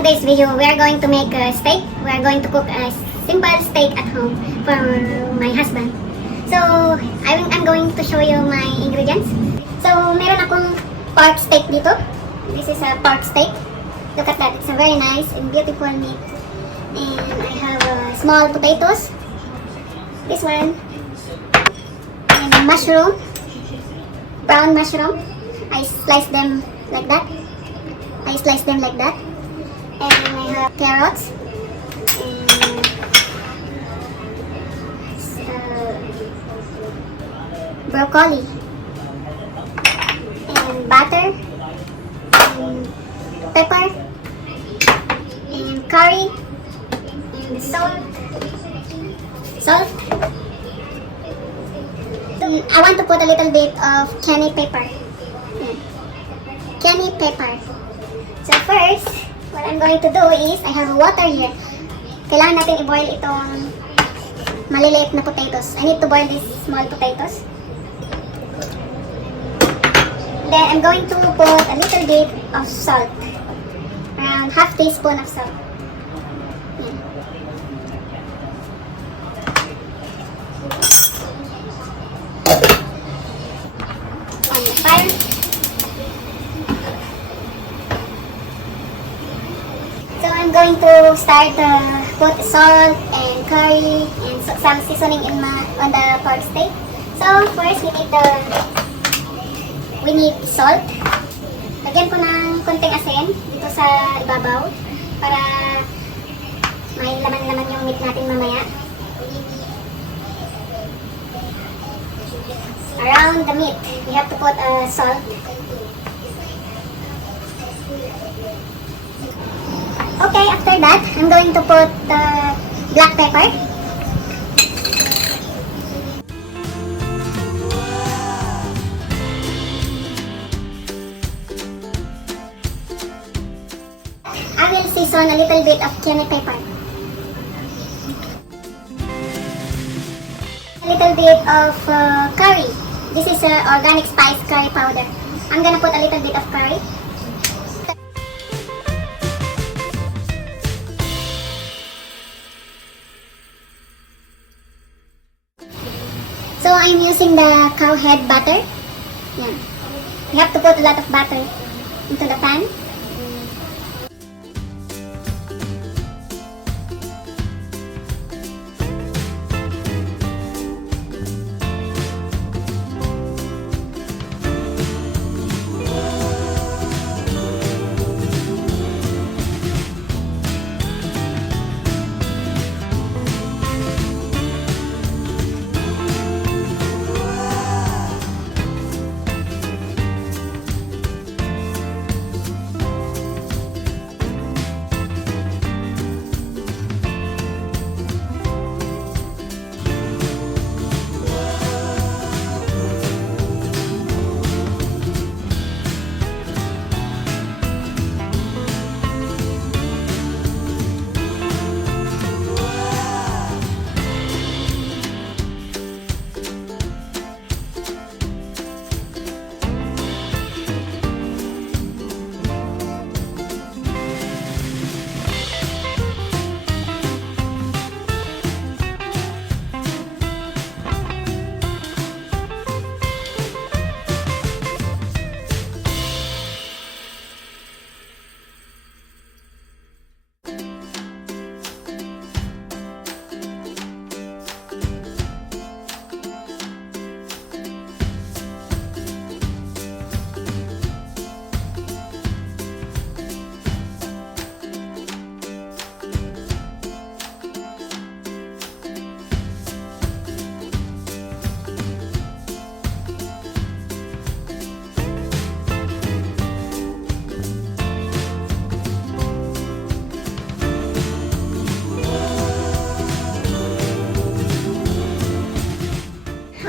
today's video, we are going to make a steak. We are going to cook a simple steak at home for my husband. So, I'm going to show you my ingredients. So, meron akong pork steak dito. This is a pork steak. Look at that. It's a very nice and beautiful meat. And I have small potatoes. This one. And mushroom. Brown mushroom. I slice them like that. And I have carrots. And broccoli. And butter. And pepper. And curry. And salt. I want to put a little bit of cayenne pepper. Cayenne pepper. So first, what I'm going to do is, I have water here. Kailangan natin i-boil itong maliliit na potatoes. I need to boil these small potatoes. Then I'm going to put a little bit of salt. Around half teaspoon of salt. On the fire. So I'm going to start put salt and curry and some seasoning on the pork steak. So first we need salt. Lagyan ko ng konting asin dito sa ibabaw para may laman-laman yung meat natin mamaya. Around the meat, we have to put salt. Okay, after that, I'm going to put black pepper. I will season a little bit of cayenne pepper. A little bit of curry. This is organic spice curry powder. I'm gonna put a little bit of curry. So I'm using the cow head butter. Yeah. You have to put a lot of butter into the pan.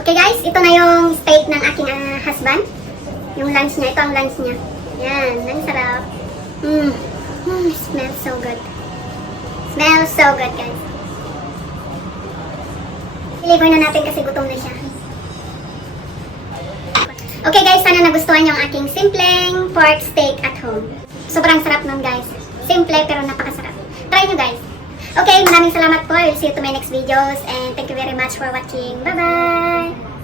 Okay guys, ito na yung steak ng aking husband. Yung lunch niya, ito ang lunch niya. Yan, ang sarap. Smells so good. Smells so good guys. Deliver na natin kasi gutom na siya. Okay guys, sana nagustuhan yung aking simpleng pork steak at home. Sobrang sarap nun guys. Simple pero napakasarap. Try nyo guys. Okay, maraming salamat po. I'll see you to my next videos and thank you very much for watching. Bye-bye!